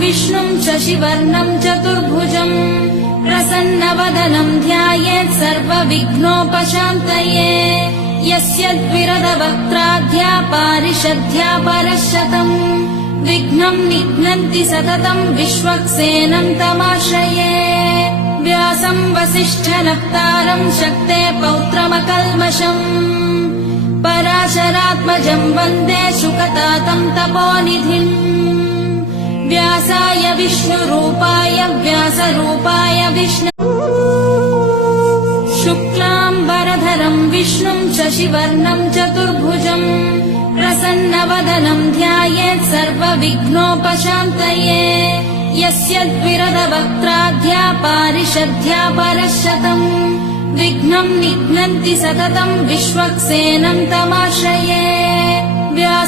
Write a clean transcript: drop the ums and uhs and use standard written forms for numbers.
विष्णुम् शशिवर्णम् चतुर्भुजम् प्रसन्नवदनम् ध्यायेत् सर्वविघ्नोपशान्तये यस्य द्विरदवक्त्राद्या पारिषद्या परशतम् विघ्नम् निघ्नन्ति सततम् विश्वक्सेनम् तमाश्रये व्यासम् वसिष्ठनप्तारम् शक्ते पौत्रमकल्मषम् पराशरात्मजम् वन्दे शुकतातम् तपोनिधिम् व्यासाय विष्णुरूपाय व्यासरूपाय विष्णु शुक्लाम्बरधरम् विष्णुम् शशिवर्णम् चतुर्भुजम् प्रसन्नवदनम् ध्यायेत् सर्वविघ्नोपशान्तये यस्य द्विरदवक्त्राद्या पारिषद्या परशतम् विघ्नम् निघ्नन्ति सततम् विश्वक्सेनम् तमाश्रये व्यास